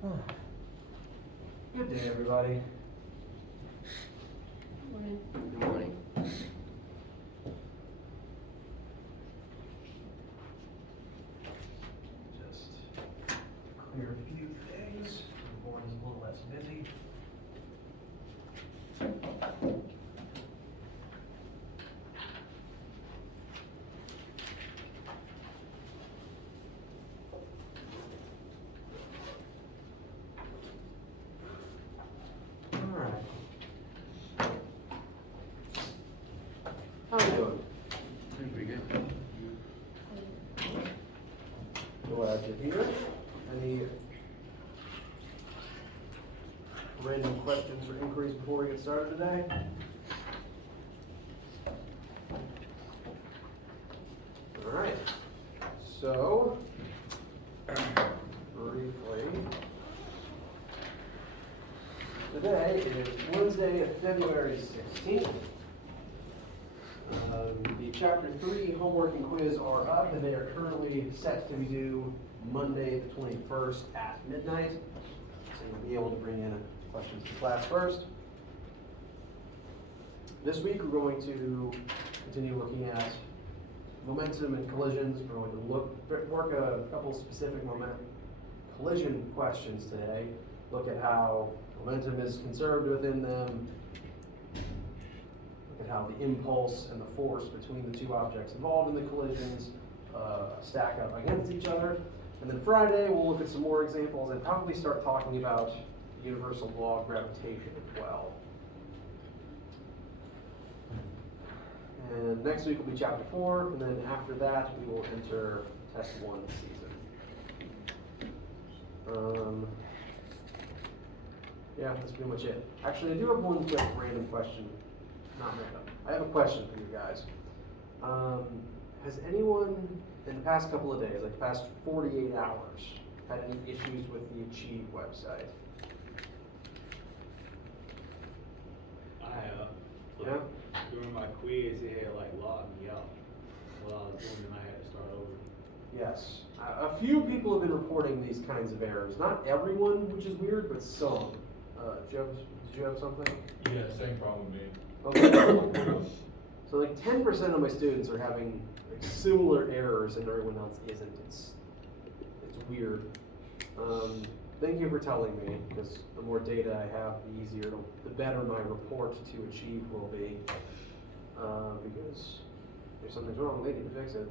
Good day, everybody. Morning. Good morning. Just clear a few things. The board is a little less busy. All right. How you doing? Pretty good. Glad to hear. Any random questions or inquiries before we get started today? All right. So, briefly, today is Wednesday, February 16th. The Chapter 3 homework and quiz are up, and they are currently set to be due Monday, the 21st at midnight. So you'll be able to bring in questions to class first. This week, we're going to continue looking at momentum and collisions. We're going to work a couple specific collision questions today. Look at how momentum is conserved within them. Look at how the impulse and the force between the two objects involved in the collisions stack up against each other. And then Friday, we'll look at some more examples and probably start talking about the universal law of gravitation as well. And next week will be Chapter 4, and then after that, we will enter Test 1 season. Yeah, that's pretty much it. Actually, I do have one quick random question. Not random. I have a question for you guys. Has anyone in the past couple of days, like the past 48 hours, had any issues with the Achieve website? I have. Yeah? During my quiz, it had like logged me out while I was doing it, and I had to start over. Yes. A few people have been reporting these kinds of errors. Not everyone, which is weird, but some. Did you have something? Yeah, same problem with me. Okay. So like 10% of my students are having like similar errors and everyone else isn't. It's weird. Thank you for telling me, because the more data I have, the better my report to Achieve will be. Because if something's wrong, they need to fix it.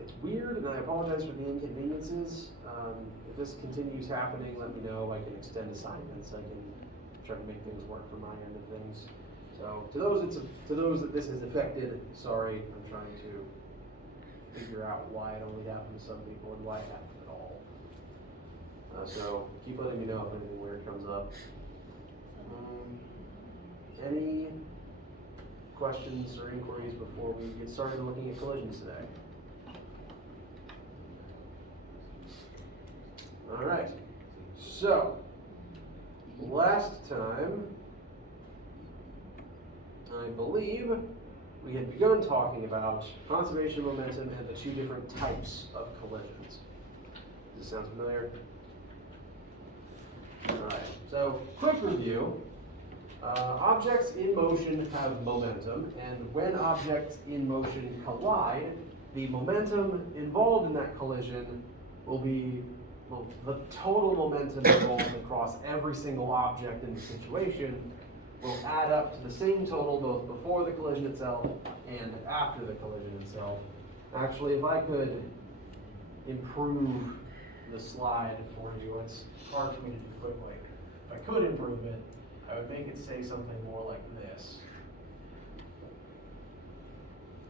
It's weird, and I apologize for the inconveniences. If this continues happening, let me know. I can extend assignments. I can try to make things work from my end of things. So to those that this has affected, sorry. I'm trying to figure out why it only happened to some people and why it happened at all. So keep letting me know if anything weird comes up. Any questions or inquiries before we get started looking at collisions today? All right. So last time, I believe we had begun talking about conservation of momentum and the two different types of collisions. Does this sound familiar? Alright, so quick review. Objects in motion have momentum, and when objects in motion collide, the momentum involved in that collision will be the total momentum involved across every single object in the situation will add up to the same total both before the collision itself and after the collision itself. Actually, if I could improve the slide for you, it's hard for me to do quickly. If I could improve it, I would make it say something more like this.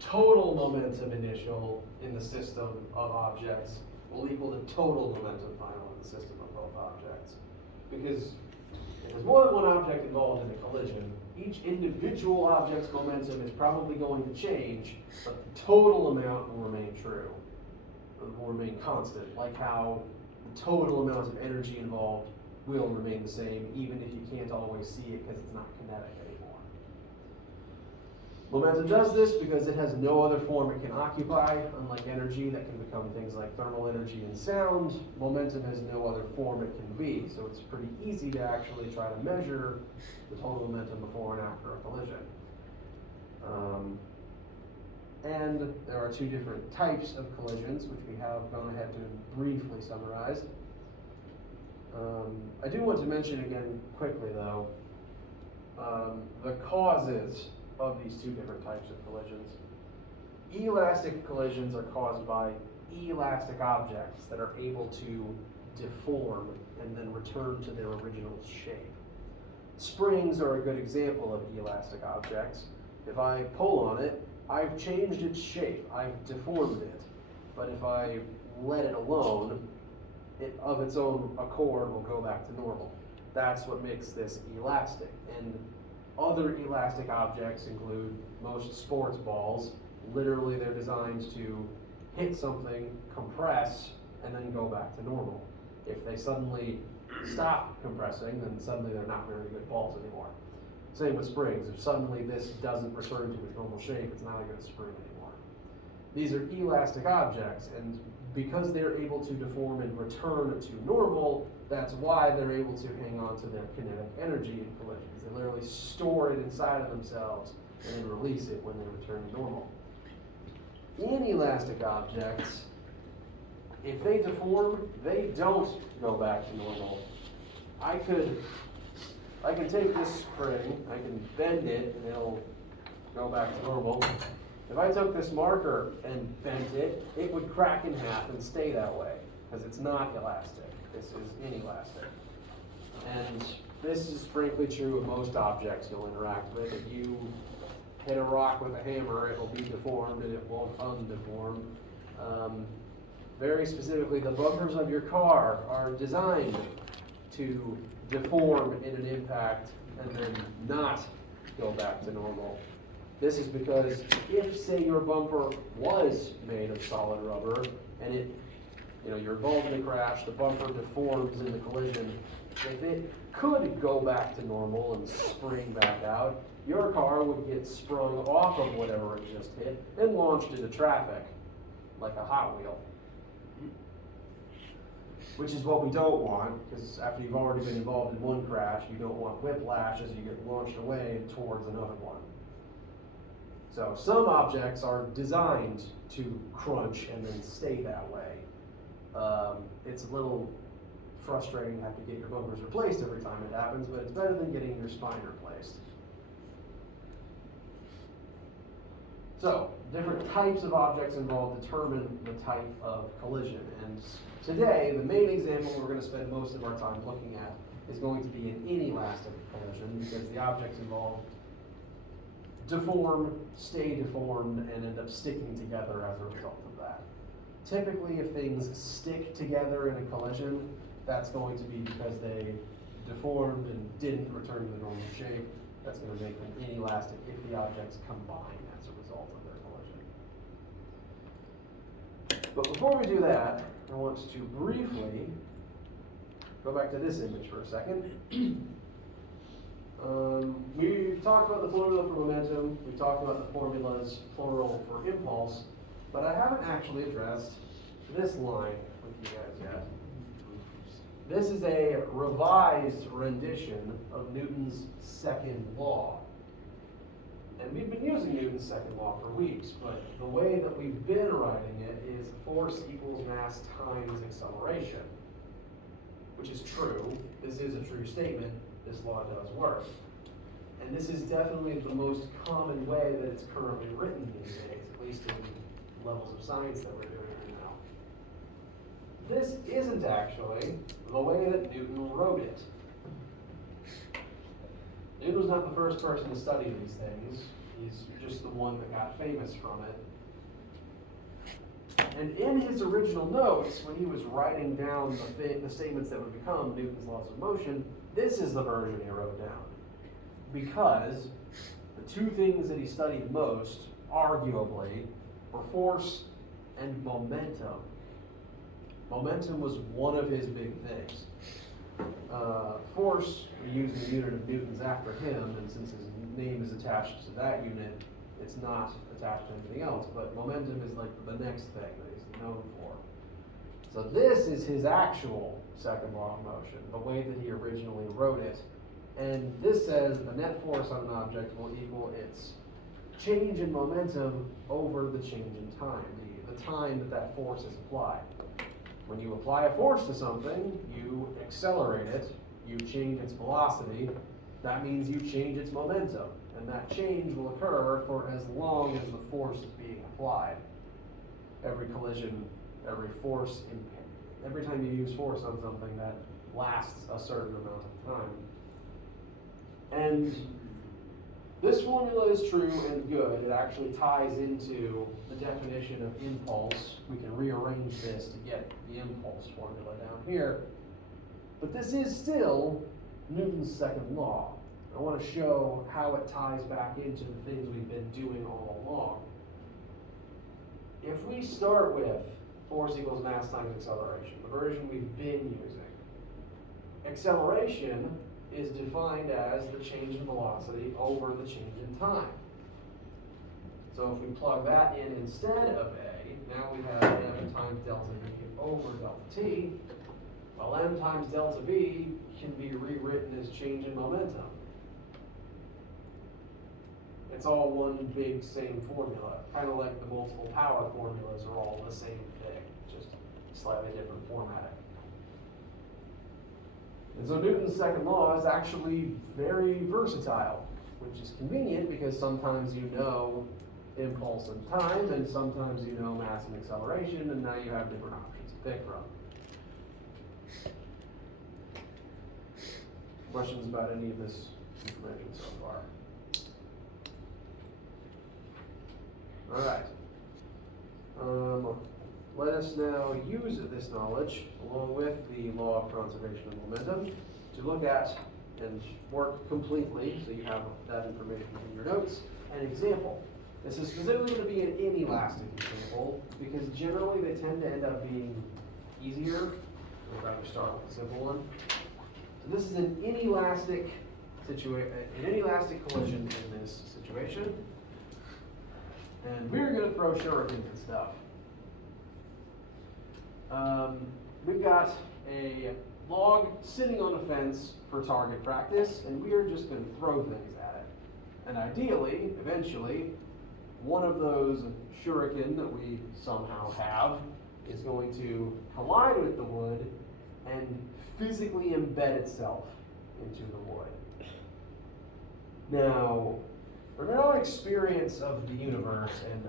Total momentum initial in the system of objects will equal the total momentum final in the system of both objects. Because if there's more than one object involved in the collision, each individual object's momentum is probably going to change, but the total amount will remain true, will remain constant, like how the total amount of energy involved will remain the same, even if you can't always see it because it's not kinetic Momentum does this because it has no other form it can occupy. Unlike energy that can become things like thermal energy and sound, momentum has no other form it can be. So it's pretty easy to actually try to measure the total momentum before and after a collision. And there are two different types of collisions, which we have gone ahead and briefly summarized. I do want to mention again quickly though, the causes of these two different types of collisions. Elastic collisions are caused by elastic objects that are able to deform and then return to their original shape. Springs are a good example of elastic objects. If I pull on it, I've changed its shape, I've deformed it. But if I let it alone, it of its own accord will go back to normal. That's what makes this elastic. And other elastic objects include most sports balls. Literally, they're designed to hit something, compress, and then go back to normal. If they suddenly stop compressing, then suddenly they're not very good balls anymore. Same with springs. If suddenly this doesn't return to its normal shape, it's not a good spring anymore. These are elastic objects, and because they're able to deform and return to normal, that's why they're able to hang on to their kinetic energy in collisions. They literally store it inside of themselves and then release it when they return to normal. Inelastic objects, if they deform, they don't go back to normal. I can take this spring, I can bend it, and it'll go back to normal. If I took this marker and bent it, it would crack in half and stay that way, because it's not elastic. This is inelastic. And this is frankly true of most objects you'll interact with. If you hit a rock with a hammer, it will be deformed and it won't undeform. Very specifically, the bumpers of your car are designed to deform in an impact and then not go back to normal. This is because if, say, your bumper was made of solid rubber and you're involved in a crash, the bumper deforms in the collision. If it could go back to normal and spring back out, your car would get sprung off of whatever it just hit and launched into traffic like a Hot Wheel. Which is what we don't want, because after you've already been involved in one crash, you don't want whiplash as you get launched away towards another one. So some objects are designed to crunch and then stay that way. It's a little frustrating to have to get your bumpers replaced every time it happens, but it's better than getting your spine replaced. So, different types of objects involved determine the type of collision. And today, the main example we're going to spend most of our time looking at is going to be an inelastic collision, because the objects involved deform, stay deformed, and end up sticking together as a result of that. Typically, if things stick together in a collision, that's going to be because they deformed and didn't return to the normal shape. That's going to make them inelastic if the objects combine as a result of their collision. But before we do that, I want to briefly go back to this image for a second. We've talked about the formula for momentum, we've talked about the formulas, plural, for impulse, but I haven't actually addressed this line with you guys yet. This is a revised rendition of Newton's second law. And we've been using Newton's second law for weeks, but the way that we've been writing it is force equals mass times acceleration, which is true. This is a true statement. This law does work. And this is definitely the most common way that it's currently written these days, at least in levels of science that we're doing right now. This isn't actually the way that Newton wrote it. Newton was not the first person to study these things. He's just the one that got famous from it. And in his original notes, when he was writing down the statements that would become Newton's laws of motion, this is the version he wrote down. Because the two things that he studied most, arguably, were force and momentum. Momentum was one of his big things. Force, we use the unit of newtons after him, and since his name is attached to that unit, It's not attached to anything else, but momentum is like the next thing that he's known for. So this is his actual second law of motion, the way that he originally wrote it. And this says the net force on an object will equal its change in momentum over the change in time, the time that that force is applied. When you apply a force to something, you accelerate it, you change its velocity, that means you change its momentum. And that change will occur for as long as the force is being applied. Every collision, every time you use force on something, that lasts a certain amount of time. And this formula is true and good. It actually ties into the definition of impulse. We can rearrange this to get the impulse formula down here. But this is still Newton's second law. I want to show how it ties back into the things we've been doing all along. If we start with force equals mass times acceleration, the version we've been using, acceleration is defined as the change in velocity over the change in time. So if we plug that in instead of A, now we have m times delta v over delta t. Well, m times delta v can be rewritten as change in momentum. It's all one big same formula, kind of like the multiple power formulas are all the same thing, just slightly different formatting. And so Newton's second law is actually very versatile, which is convenient because sometimes you know impulse and time, and sometimes you know mass and acceleration, and now you have different options to pick from. Questions about any of this information so far? All right. Let us now use this knowledge, along with the law of conservation of momentum, to look at and work completely, so you have that information in your notes, an example. This is specifically going to be an inelastic example, because generally they tend to end up being easier. We'd rather start with a simple one. So this is an inelastic collision in this situation. And we're going to throw shurikens and stuff. We've got a log sitting on a fence for target practice, and we are just going to throw things at it. And ideally, eventually, one of those shuriken that we somehow have is going to collide with the wood and physically embed itself into the wood. Now, from our own experience of the universe and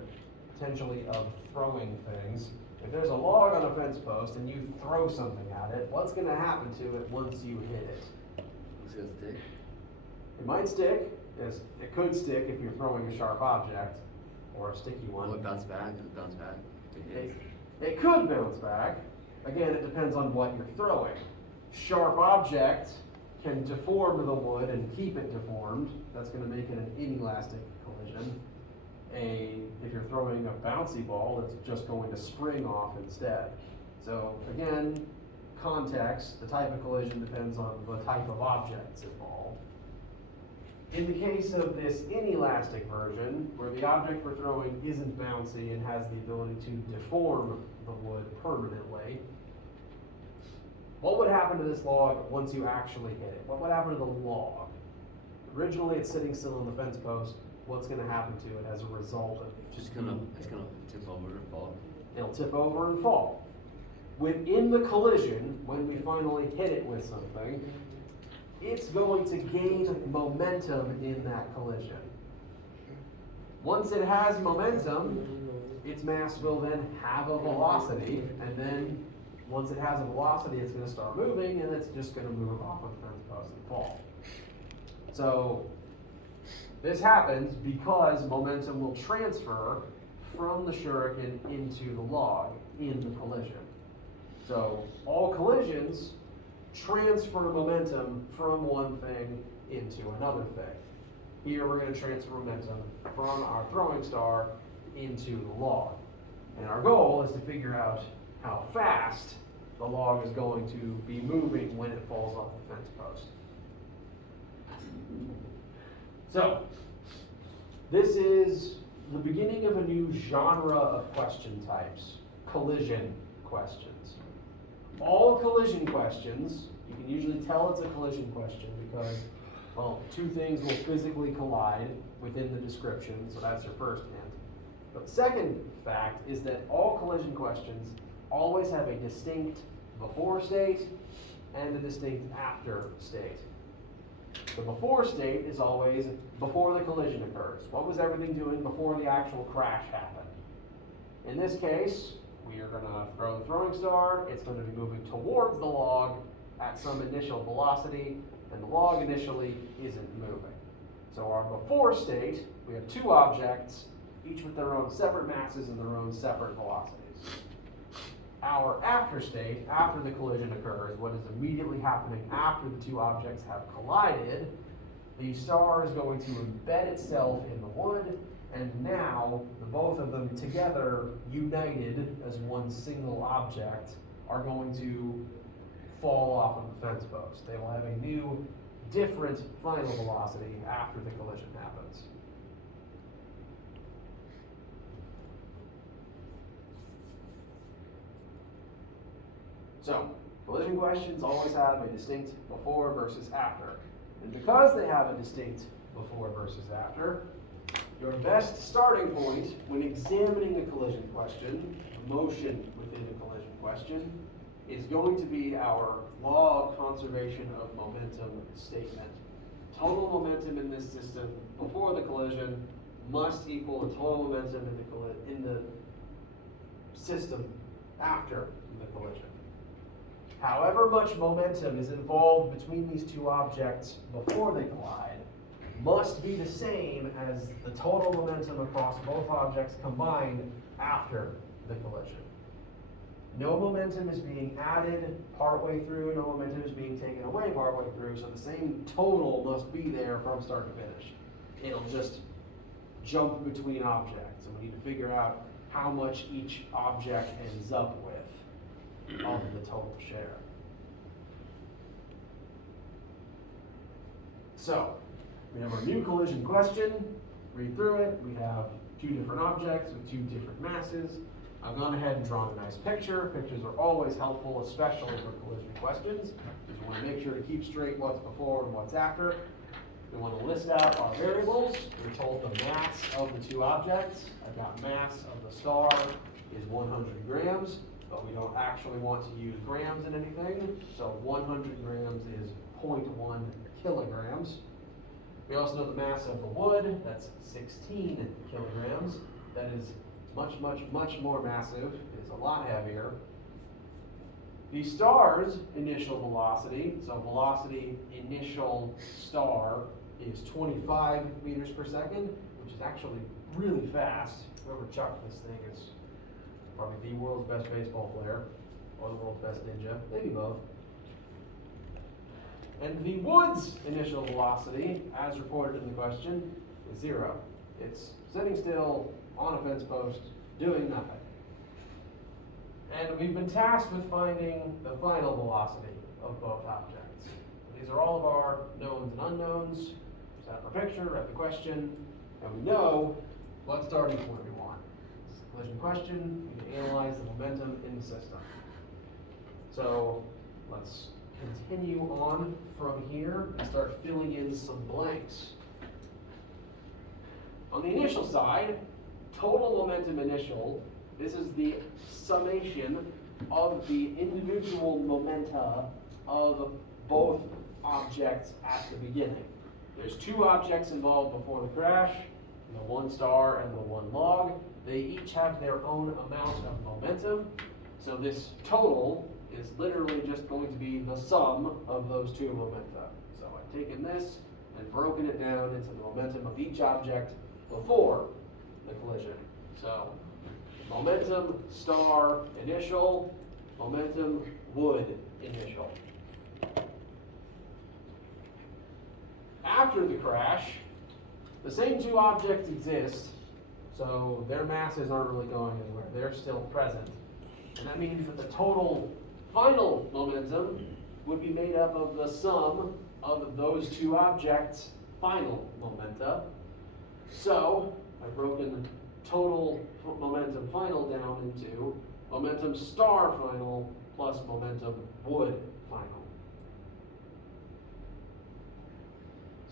potentially of throwing things, if there's a log on a fence post and you throw something at it, what's going to happen to it once you hit it? It's gonna stick. It might stick. It could stick if you're throwing a sharp object or a sticky one. Will it bounce back? Does it bounce back? It could bounce back. Again, it depends on what you're throwing. Sharp object can deform the wood and keep it deformed. That's going to make it an inelastic collision. If you're throwing a bouncy ball, it's just going to spring off instead. So again, context, the type of collision depends on the type of objects involved. In the case of this inelastic version, where the object we're throwing isn't bouncy and has the ability to deform the wood permanently, what would happen to this log once you actually hit it? What would happen to the log? Originally, it's sitting still on the fence post. What's going to happen to it as a result of it? It's gonna tip over and fall. It'll tip over and fall. Within the collision, when we finally hit it with something, it's going to gain momentum in that collision. Once it has momentum, its mass will then have a velocity, and then once it has a velocity, it's going to start moving, and it's just going to move off of the fence post and fall. So this happens because momentum will transfer from the shuriken into the log in the collision. So all collisions transfer momentum from one thing into another thing. Here we're going to transfer momentum from our throwing star into the log. And our goal is to figure out how fast the log is going to be moving when it falls off the fence post. So, This is the beginning of a new genre of question types, collision questions. All collision questions, you can usually tell it's a collision question because, well, two things will physically collide within the description, so that's your first hint. But the second fact is that all collision questions always have a distinct before state and a distinct after state. The before state is always before the collision occurs. What was everything doing before the actual crash happened? In this case, we are going to throw the throwing star. It's going to be moving towards the log at some initial velocity, and the log initially isn't moving. So our before state, we have two objects, each with their own separate masses and their own separate velocities. Our after state, after the collision occurs, what is immediately happening after the two objects have collided, the star is going to embed itself in the wood, and now the both of them together, united as one single object, are going to fall off of the fence post. They will have a new, different final velocity after the collision happens. So, collision questions always have a distinct before versus after. And because they have a distinct before versus after, your best starting point when examining a collision question, a motion within a collision question, is going to be our law of conservation of momentum statement. Total momentum in this system before the collision must equal the total momentum in the system after the collision. However much momentum is involved between these two objects before they collide must be the same as the total momentum across both objects combined after the collision. No momentum is being added partway through, no momentum is being taken away partway through, so the same total must be there from start to finish. It'll just jump between objects, and we need to figure out how much each object ends up with of the total share. So, we have our new collision question. Read through it. We have two different objects with two different masses. I've gone ahead and drawn a nice picture. Pictures are always helpful, especially for collision questions, because we want to make sure to keep straight what's before and what's after. We want to list out our variables. We're told the mass of the two objects. I've got mass of the star is 100 grams. But we don't actually want to use grams in anything, so 100 grams is 0.1 kilograms. We also know the mass of the wood, that's 16 kilograms. That is much, much, much more massive, it's a lot heavier. The star's initial velocity, so velocity initial star, is 25 meters per second, which is actually really fast. Whoever chucked this thing is probably the world's best baseball player, or the world's best ninja, maybe both. And the wood's initial velocity, as reported in the question, is 0. It's sitting still on a fence post, doing nothing. And we've been tasked with finding the final velocity of both objects. These are all of our knowns and unknowns. Just have our picture, have the question, and we know what starting point we want. Collision question, we can analyze the momentum in the system. So let's continue on from here and start filling in some blanks. On the initial side, total momentum initial, this is the summation of the individual momenta of both objects at the beginning. There's two objects involved before the crash, the one star and the one log. They each have their own amount of momentum. So this total is literally just going to be the sum of those two momenta. So I've taken this and broken it down into the momentum of each object before the collision. So momentum star initial, momentum wood initial. After the crash, the same two objects exist, so their masses aren't really going anywhere. They're still present. And that means that the total final momentum would be made up of the sum of those two objects' final momenta. So I've broken total momentum final down into momentum star final plus momentum wood final.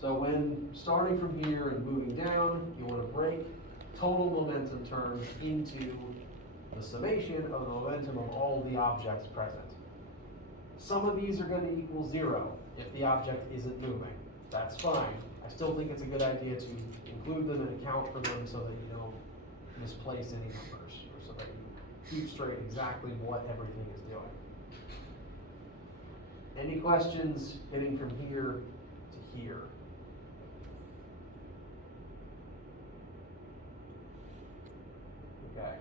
So when starting from here and moving down, you want to break total momentum terms into the summation of the momentum of all the objects present. Some of these are going to equal 0 if the object isn't moving. That's fine. I still think it's a good idea to include them and account for them so that you don't misplace any numbers, or so that you keep straight exactly what everything is doing. Any questions getting from here to here? Okay.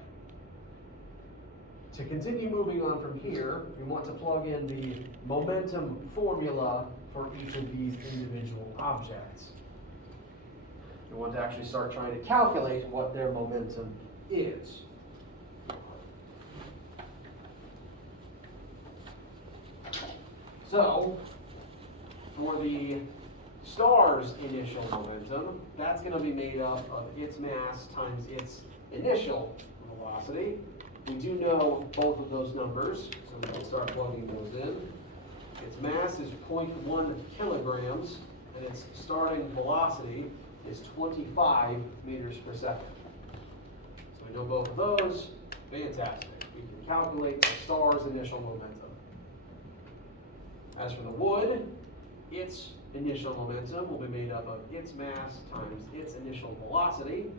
To continue moving on from here, we want to plug in the momentum formula for each of these individual objects. We want to actually start trying to calculate what their momentum is. So, for the star's initial momentum, that's going to be made up of its mass times its initial velocity. We do know both of those numbers, so we can start plugging those in. Its mass is 0.1 kilograms, and its starting velocity is 25 meters per second. So we know both of those. Fantastic. We can calculate the star's initial momentum. As for the wood, its initial momentum will be made up of its mass times its initial velocity.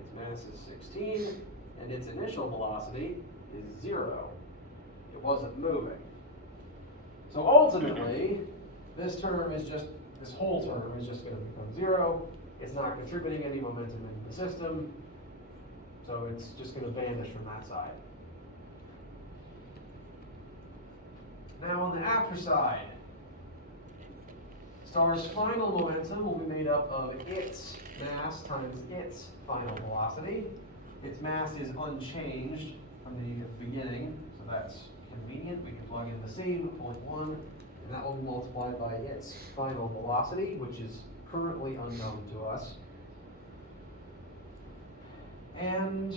Its mass is 16, and its initial velocity is 0. It wasn't moving. So ultimately, this whole term is just going to become 0. It's not contributing any momentum into the system, so it's just going to vanish from that side. Now on the after side, star's final momentum will be made up of its mass times its final velocity. Its mass is unchanged from the beginning, so that's convenient. We can plug in the same 0.1, and that will be multiplied by its final velocity, which is currently unknown to us. And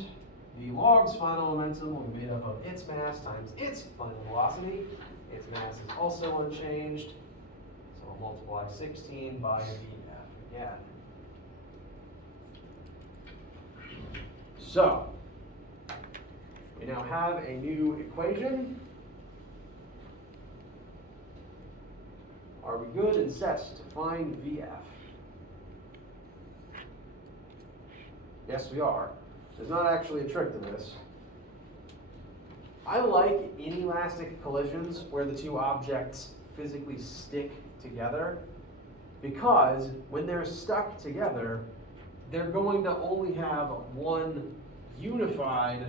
the log's final momentum will be made up of its mass times its final velocity. Its mass is also unchanged, so we'll multiply 16 by VF again. So, we now have a new equation. Are we good and set to find VF? Yes, we are. There's not actually a trick to this. I like inelastic collisions where the two objects physically stick together, because when they're stuck together, they're going to only have one unified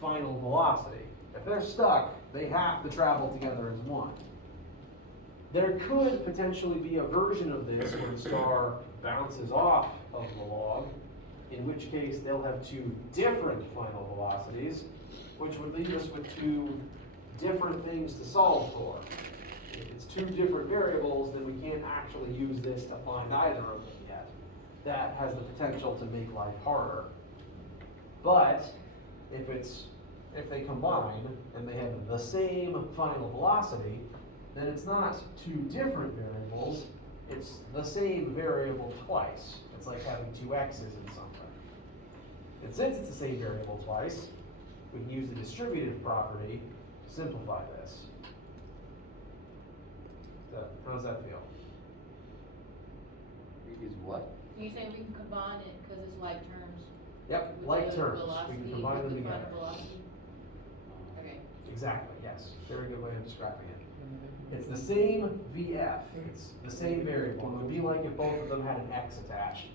final velocity. If they're stuck, they have to travel together as one. There could potentially be a version of this where the star bounces off of the log, in which case they'll have two different final velocities, which would leave us with two different things to solve for. If it's two different variables, then we can't actually use this to find either of them yet. That has the potential to make life harder. But if they combine and they have the same final velocity, then it's not two different variables, it's the same variable twice. It's like having two x's in something. And since it's the same variable twice, we can use the distributive property to simplify this. So, how does that feel? Use what? Can you say we can combine it because it's like terms? Yep, With like the terms. We velocity, can combine with them the together. final velocity? Okay. Exactly, yes. Very good way of describing it. It's the same VF. It's the same variable. It would be like if both of them had an x attached.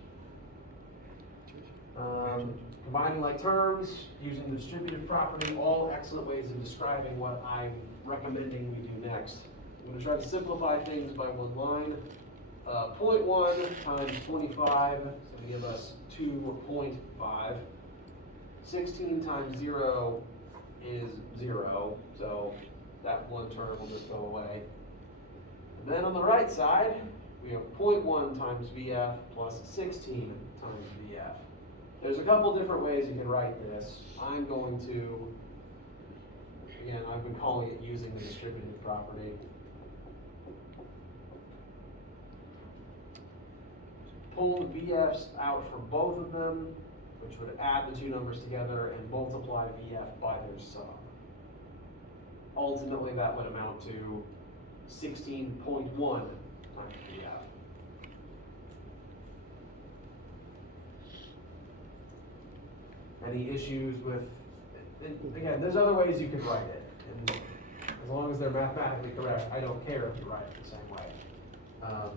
Combining like terms, using the distributive property, all excellent ways of describing what I'm recommending we do next. I'm going to try to simplify things by one line. 0.1 times 25 is going to give us 2.5. 16 times 0 is 0, so that one term will just go away. And then on the right side, we have 0.1 times VF plus 16 times VF. There's a couple different ways you can write this. I'm going to, again, I've been calling it using the distributive property. Pull the VFs out for both of them, which would add the two numbers together and multiply VF by their sum. Ultimately, that would amount to 16.1 times VF. Any issues with, and again, there's other ways you could write it, and as long as they're mathematically correct, I don't care if you write it the same way.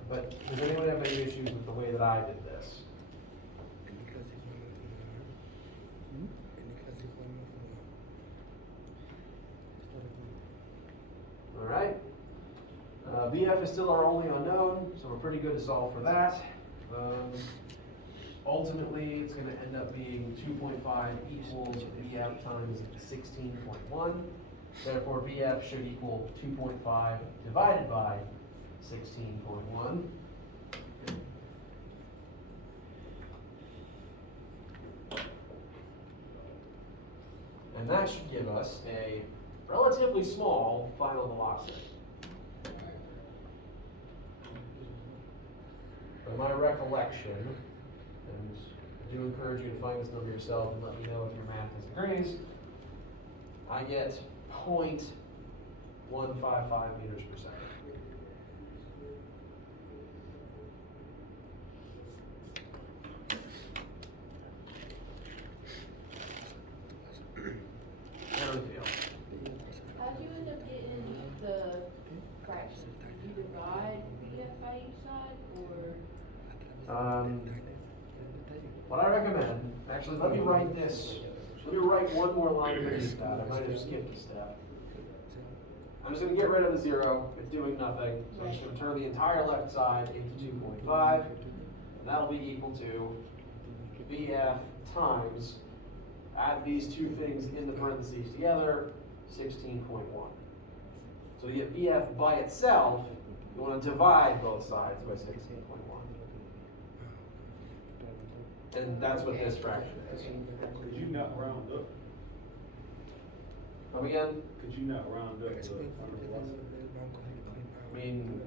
But does anyone have any issues with the way that I did this? All right. VF is still our only unknown, so we're pretty good to solve for that. Ultimately, it's going to end up being 2.5 equals VF times 16.1. Therefore, VF should equal 2.5 divided by 16.1. And that should give us a relatively small final velocity. By my recollection, and I do encourage you to find this number yourself and let me know if your math disagrees, I get 0.155 meters per second. How do we feel? How'd you end up getting the fraction? Did you divide VF by each side, or? What I recommend, actually, let me write this. Let me write one more line beneath that. I might have skipped a step. I'm just going to get rid of the 0. It's doing nothing. So I'm just going to turn the entire left side into 2.5. And that'll be equal to VF times, add these two things in the parentheses together, 16.1. So to get VF by itself, you want to divide both sides by 16.1. And that's what this fraction is. Could you not round up? Come again? Could you not round up the final velocity? I mean,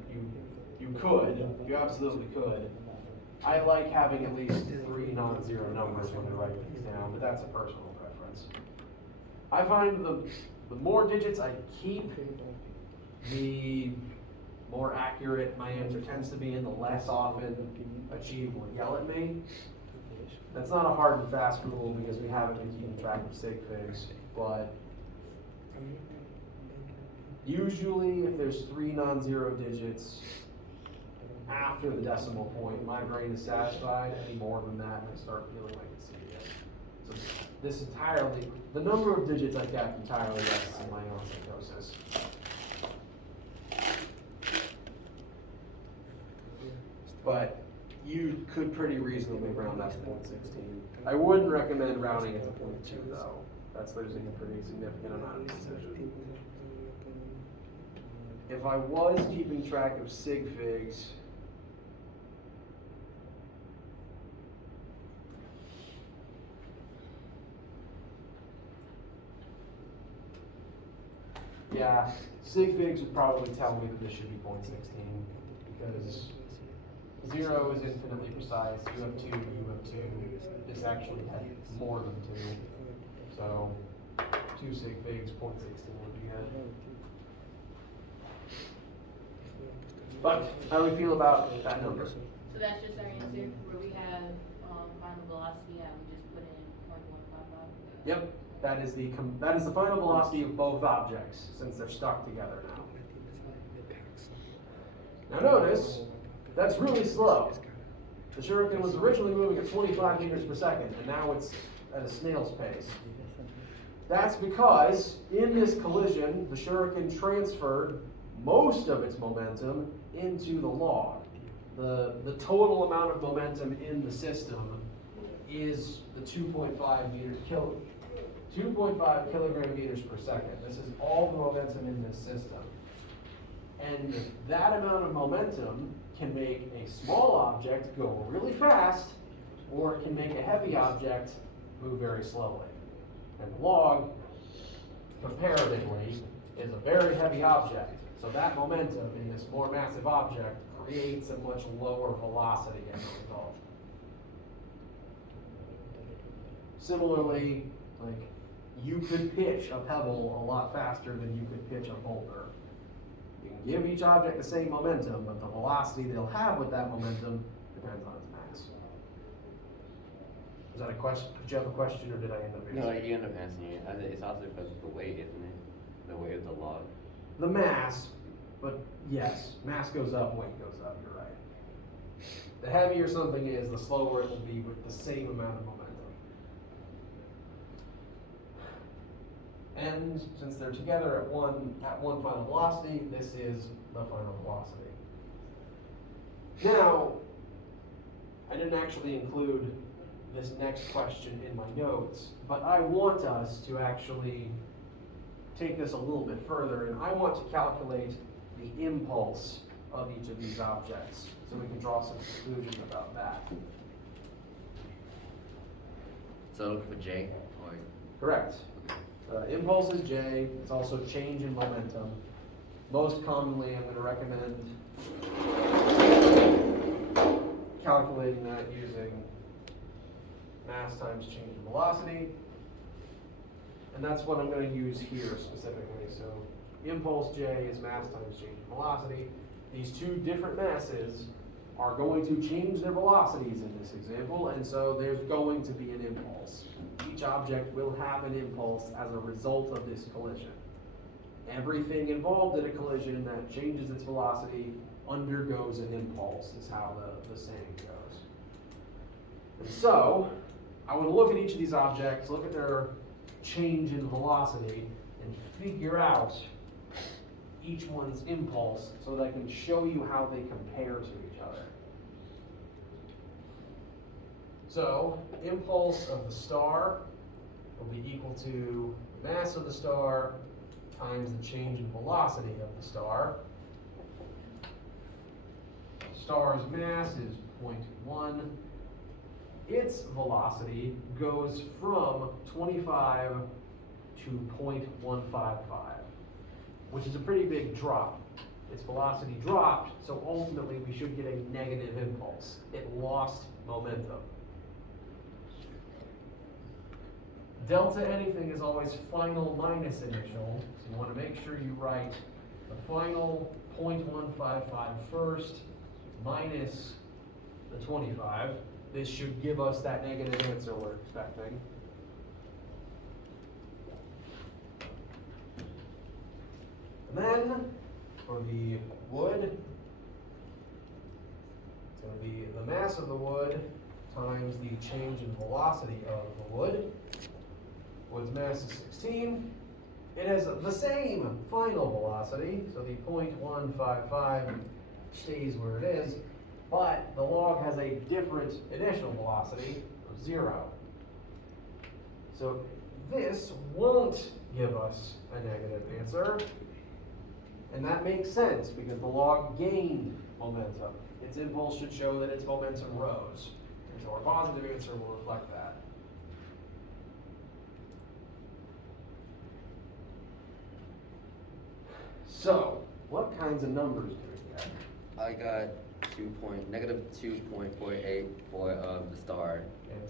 you could. You absolutely could. I like having at least 3 non-zero numbers when I write things down, but that's a personal preference. I find the more digits I keep, the more accurate my answer tends to be, and the less often a chief will yell at me. That's not a hard and fast rule because we haven't been keeping track of sig figs, but usually if there's 3 non-zero digits after the decimal point, my brain is satisfied. Any more than that, I start feeling like it's serious. So this entirely, the number of digits I kept entirely rests on my own psychosis. But you could pretty reasonably round that to 0.16. I wouldn't recommend rounding it to 0.2 though. That's losing a pretty significant amount of precision. If I was keeping track of sig figs, yeah, sig figs would probably tell me that this should be 0.16 because 0 is infinitely precise. You have 2, you have 2. This actually had more than 2. So 2 sig figs, 0.16 would be good. But how do we feel about that number? So that's just our answer, where we have, final velocity, and we just put in 0.155? Yep, that is the final velocity of both objects since they're stuck together now. Now notice, that's really slow. The shuriken was originally moving at 25 meters per second, and now it's at a snail's pace. That's because in this collision, the shuriken transferred most of its momentum into the log. The total amount of momentum in the system is the 2.5 kilogram meters per second. This is all the momentum in this system. And that amount of momentum can make a small object go really fast, or it can make a heavy object move very slowly. And the log, comparatively, is a very heavy object. So that momentum in this more massive object creates a much lower velocity as a result. Similarly, like, you could pitch a pebble a lot faster than you could pitch a boulder. You can give each object the same momentum, but the velocity they'll have with that momentum depends on its mass. Is that a question? Did you have a question, or did I end up answering? No, you end up answering it. I think it's also because of the weight, isn't it? The weight of the log. The mass, but yes, mass goes up, weight goes up, you're right. The heavier something is, the slower it will be with the same amount of momentum. And since they're together at one final velocity, this is the final velocity. Now, I didn't actually include this next question in my notes, but I want us to actually take this a little bit further, and I want to calculate the impulse of each of these objects, so we can draw some conclusions about that. So look for J, or Correct. Impulse is J. It's also change in momentum. Most commonly, I'm going to recommend calculating that using mass times change in velocity. And that's what I'm going to use here specifically. So impulse J is mass times change in velocity. These two different masses are going to change their velocities in this example, and so there's going to be an impulse. Each object will have an impulse as a result of this collision. Everything involved in a collision that changes its velocity undergoes an impulse, is how the saying goes. And so, I want to look at each of these objects, look at their change in velocity, and figure out each one's impulse so that I can show you how they compare to each other. So, impulse of the star will be equal to the mass of the star times the change in velocity of the star. Star's mass is 0.1. Its velocity goes from 25 to 0.155, which is a pretty big drop. Its velocity dropped, so ultimately we should get a negative impulse. It lost momentum. Delta anything is always final minus initial, so you want to make sure you write the final 0.155 first minus the 25. This should give us that negative answer we're expecting. And then, for the wood, it's going to be the mass of the wood times the change in velocity of the wood. Wood's mass is 16. It has the same final velocity, so the 0.155 stays where it is, but the log has a different initial velocity of 0. So this won't give us a negative answer, and that makes sense because the log gained momentum. Its impulse should show that its momentum rose, and so our positive answer will reflect that. So, what kinds of numbers do we get? I got negative 2.48 for the star.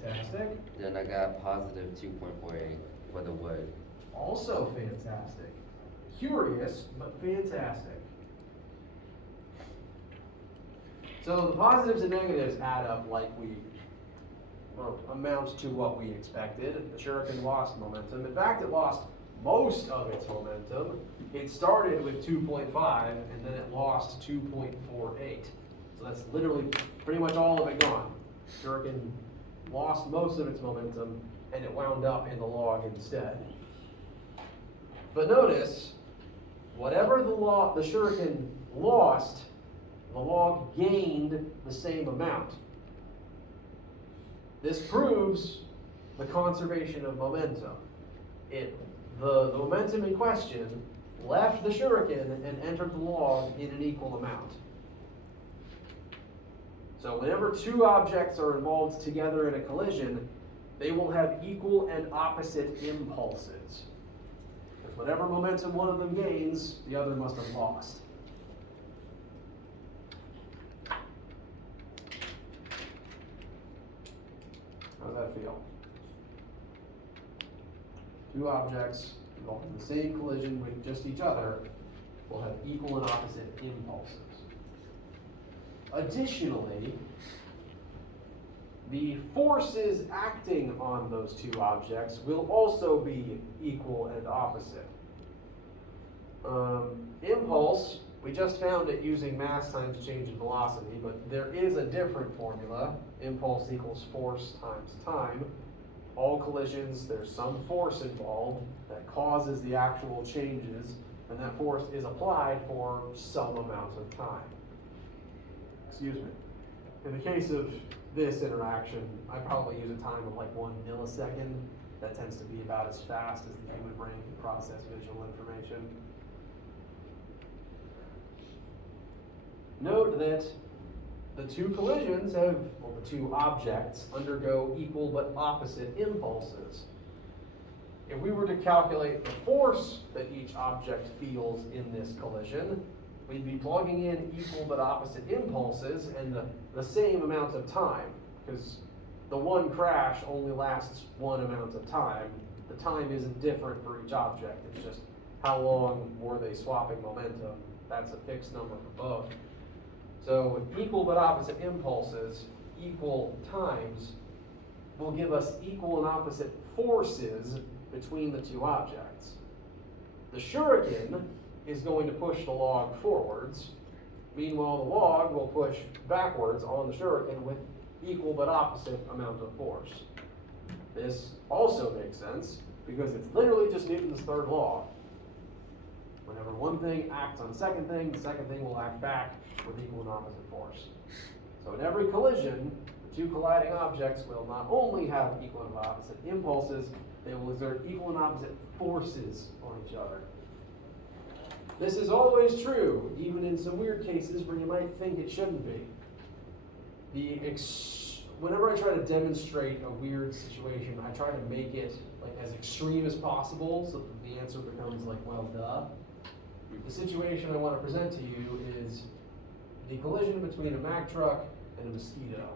Fantastic. Then I got positive 2.48 for the wood. Also fantastic. Curious, but fantastic. So the positives and negatives add up amount to what we expected. The shuriken lost momentum. In fact, it lost most of its momentum. It started with 2.5 and then it lost 2.48. So that's literally pretty much all of it gone. Shuriken lost most of its momentum and it wound up in the log instead. But notice, whatever the shuriken lost, the log gained the same amount. This proves the conservation of momentum. The momentum in question left the shuriken and entered the log in an equal amount. So whenever two objects are involved together in a collision, they will have equal and opposite impulses. Because whatever momentum one of them gains, the other must have lost. How does that feel? Two objects involved in the same collision with just each other will have equal and opposite impulses. Additionally, the forces acting on those two objects will also be equal and opposite. Impulse, we just found it using mass times change in velocity, but there is a different formula. Impulse equals force times time. All collisions, there's some force involved that causes the actual changes, and that force is applied for some amount of time. Excuse me. In the case of this interaction, I probably use a time of like 1 millisecond. That tends to be about as fast as the human brain can process visual information. Note that the two collisions have, well, the two objects undergo equal but opposite impulses. If we were to calculate the force that each object feels in this collision, we'd be plugging in equal but opposite impulses and the same amount of time, because the one crash only lasts one amount of time. The time isn't different for each object, it's just how long were they swapping momentum. That's a fixed number for both. So with equal but opposite impulses, equal times will give us equal and opposite forces between the two objects. The shuriken is going to push the log forwards. Meanwhile, the log will push backwards on the shuriken with equal but opposite amount of force. This also makes sense because it's literally just Newton's third law. Whenever one thing acts on the second thing will act back with equal and opposite force. So in every collision, the two colliding objects will not only have equal and opposite impulses, they will exert equal and opposite forces on each other. This is always true, even in some weird cases where you might think it shouldn't be. Whenever I try to demonstrate a weird situation, I try to make it like as extreme as possible so that the answer becomes like, well, duh. The situation I want to present to you is the collision between a Mack truck and a mosquito.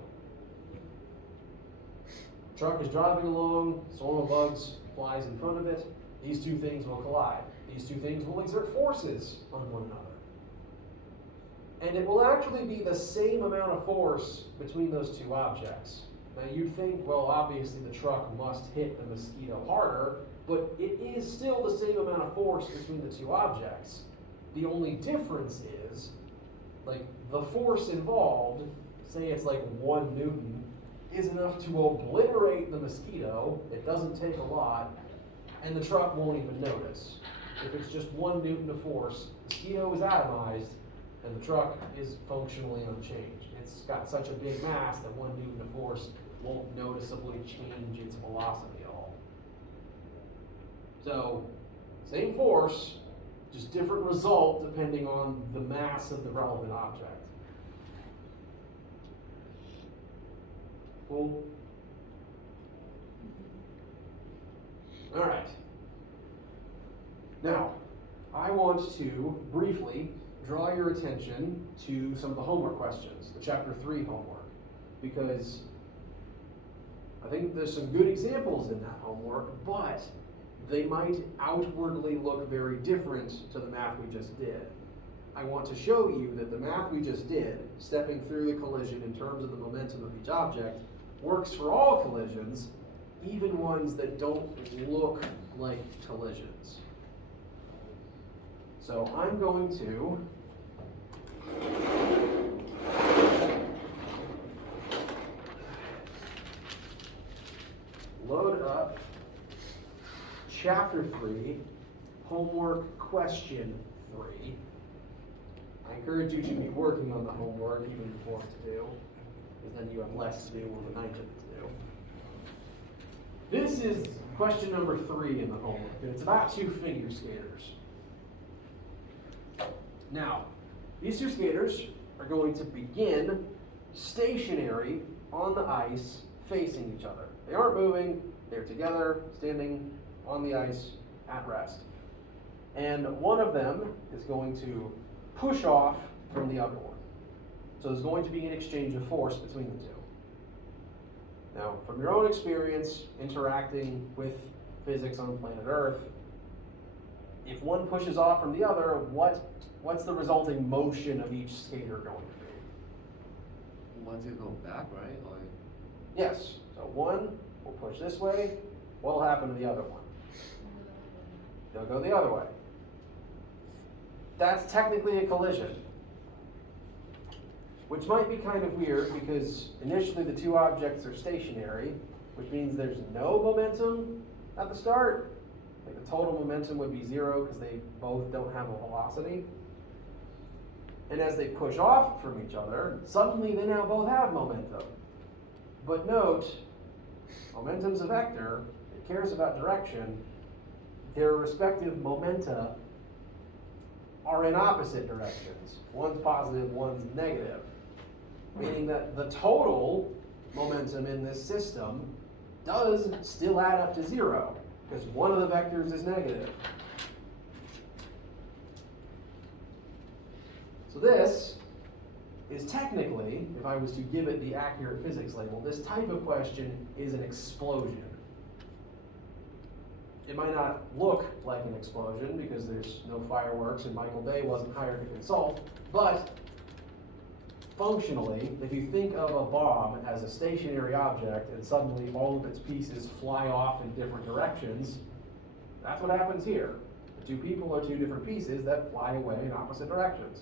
The truck is driving along, a swarm of bugs flies in front of it. These two things will collide. These two things will exert forces on one another. And it will actually be the same amount of force between those two objects. Now you'd think, well, obviously the truck must hit the mosquito harder, but it is still the same amount of force between the two objects. The only difference is, like, the force involved, say it's like 1 Newton, is enough to obliterate the mosquito. It doesn't take a lot, and the truck won't even notice. If it's just 1 Newton of force, the mosquito is atomized, and the truck is functionally unchanged. It's got such a big mass that 1 Newton of force won't noticeably change its velocity at all. So, same force, just different result depending on the mass of the relevant object. Cool? All right. Now, I want to briefly draw your attention to some of the homework questions, the chapter 3 homework, because I think there's some good examples in that homework, but they might outwardly look very different to the math we just did. I want to show you that the math we just did, stepping through the collision in terms of the momentum of each object, works for all collisions, even ones that don't look like collisions. So I'm going to load up chapter 3, homework question 3. I encourage you to be working on the homework even before it's due, because then you have less to do when the 9th is due. This is question number 3 in the homework, and it's about 2 figure skaters. Now, these two skaters are going to begin stationary on the ice facing each other. They aren't moving, they're together, standing on the ice at rest. And one of them is going to push off from the other one. So there's going to be an exchange of force between the two. Now, from your own experience interacting with physics on planet Earth, if one pushes off from the other, what's the resulting motion of each skater going to be? One's gonna go back, right? Or Yes, so one will push this way. What will happen to the other one? They'll go the other way. That's technically a collision, which might be kind of weird because initially the two objects are stationary, which means there's no momentum at the start. Like the total momentum would be zero because they both don't have a velocity. And as they push off from each other, suddenly they now both have momentum. But note, momentum's a vector, it cares about direction. Their respective momenta are in opposite directions. One's positive, one's negative. Meaning that the total momentum in this system does still add up to zero, because one of the vectors is negative. So this is technically, if I was to give it the accurate physics label, this type of question is an explosion. It might not look like an explosion because there's no fireworks and Michael Bay wasn't hired to consult, but functionally, if you think of a bomb as a stationary object and suddenly all of its pieces fly off in different directions, that's what happens here. The two people are two different pieces that fly away in opposite directions.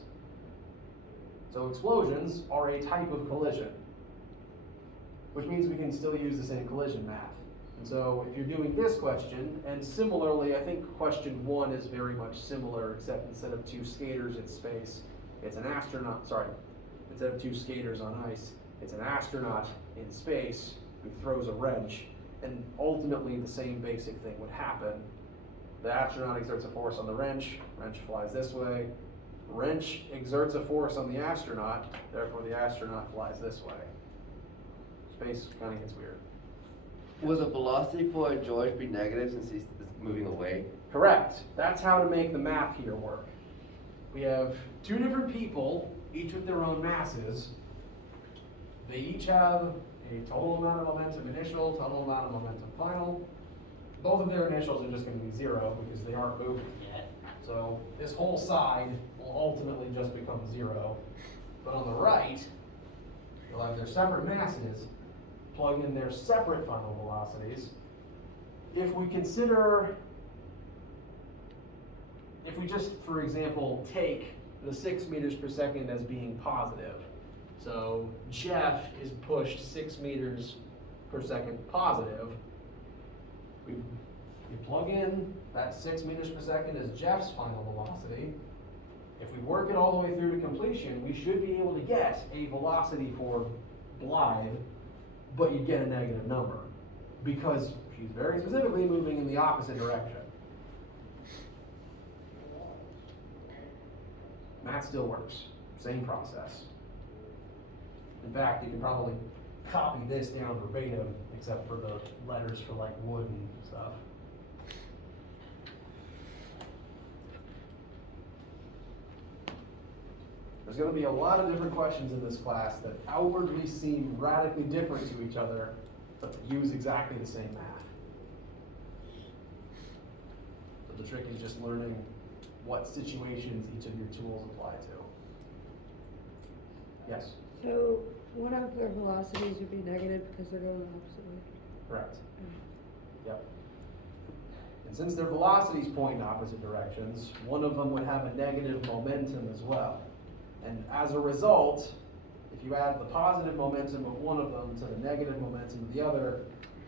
So explosions are a type of collision, which means we can still use the same collision math. And so if you're doing this question, and similarly, I think question 1 is very much similar, except instead of two skaters in space, it's an astronaut, instead of two skaters on ice, it's an astronaut in space who throws a wrench, and ultimately the same basic thing would happen. The astronaut exerts a force on the wrench flies this way. Wrench exerts a force on the astronaut, therefore the astronaut flies this way. Space kind of gets weird. will the velocity for George be negative since he's moving away? Correct. That's how to make the math here work. We have two different people, each with their own masses. They each have a total amount of momentum initial, total amount of momentum final. Both of their initials are just going to be zero because they aren't moving yet. So this whole side will ultimately just become zero. But on the right, you'll have their separate masses, plug in their separate final velocities. If we just, for example, take the 6 meters per second as being positive. So Jeff is pushed 6 meters per second positive. We plug in that 6 meters per second as Jeff's final velocity. If we work it all the way through to completion, we should be able to get a velocity for Blythe, but you'd get a negative number because she's very specifically moving in the opposite direction. Math still works, same process. In fact, you can probably copy this down verbatim, except for the letters for like wood and stuff. There's going to be a lot of different questions in this class that outwardly seem radically different to each other, but use exactly the same math. So the trick is just learning what situations each of your tools apply to. Yes? So one of their velocities would be negative because they're going the opposite way. Correct. Yep. And since their velocities point in opposite directions, one of them would have a negative momentum as well. And as a result, if you add the positive momentum of one of them to the negative momentum of the other,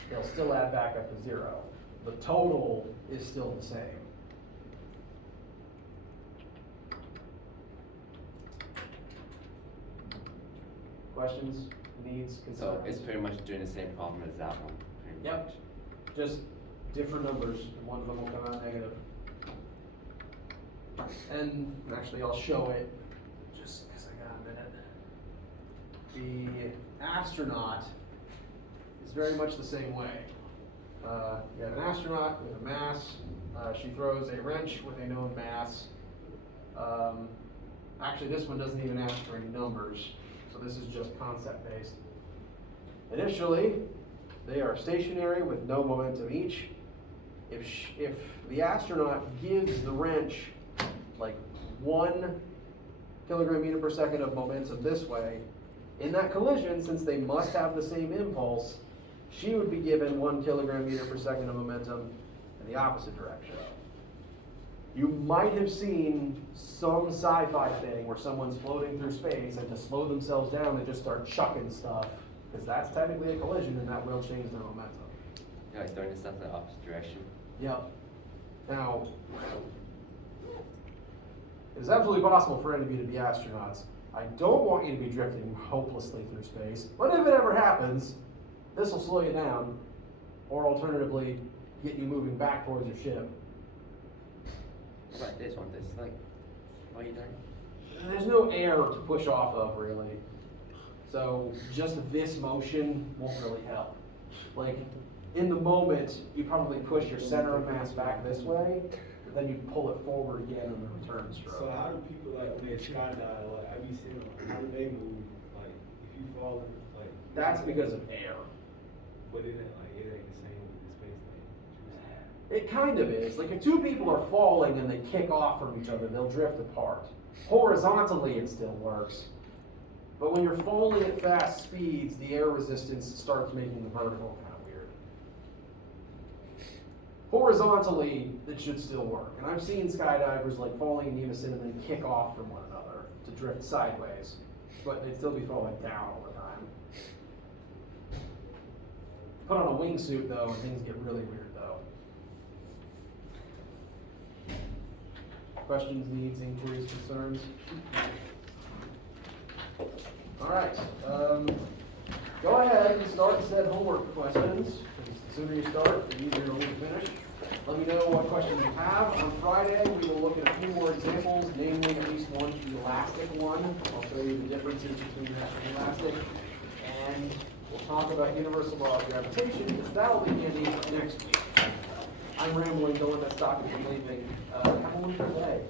they'll still add back up to zero. The total is still the same. Questions, needs, concerns? So it's pretty much doing the same problem as that one. Pretty Yep. much. Just different numbers. One of them will come out negative. And actually, I'll show it just because I got a minute. The astronaut is very much the same way. You have an astronaut with a mass. She throws a wrench with a known mass. Actually, this one doesn't even ask for any numbers, so this is just concept based. Initially, they are stationary with no momentum each. If the astronaut gives the wrench like 1 kilogram meter per second of momentum this way, in that collision, since they must have the same impulse, she would be given 1 kilogram meter per second of momentum in the opposite direction. You might have seen some sci-fi thing where someone's floating through space and to slow themselves down, they just start chucking stuff, because that's technically a collision and that will change their momentum. Yeah, like throwing stuff in the opposite direction. Yep. Now, it's absolutely possible for any of you to be astronauts. I don't want you to be drifting hopelessly through space, but if it ever happens, this will slow you down, or alternatively, get you moving back towards your ship. What about this one? This like, what are you doing? There's no air to push off of, really. So just this motion won't really help. Like, in the moment, you probably push your center of mass back this way, but then you pull it forward again in the return stroke. So how do people like when they skydive, like I be seeing them, how do they move? Like if you fall in, like That's because of air. but it ain't the same with the space thing. It kind of is. Like if two people are falling and they kick off from each other, they'll drift apart. Horizontally, it still works. But when you're falling at fast speeds, the air resistance starts making the vertical kind of weird. Horizontally, it should still work. And I've seen skydivers like falling in unison and then kick off from one another to drift sideways. But they'd still be falling down all the time. Put on a wingsuit though, and things get really weird though. Questions, needs, inquiries, concerns? All right. Go ahead and start said homework questions. The sooner you start, the easier it will be to finish. Let me know what questions you have. On Friday, we will look at a few more examples, namely at least one elastic one. I'll show you the differences between that and elastic. And we'll talk about universal law of gravitation, because that'll be handy next week. I'm rambling, don't let that stop me from leaving. Have a wonderful day.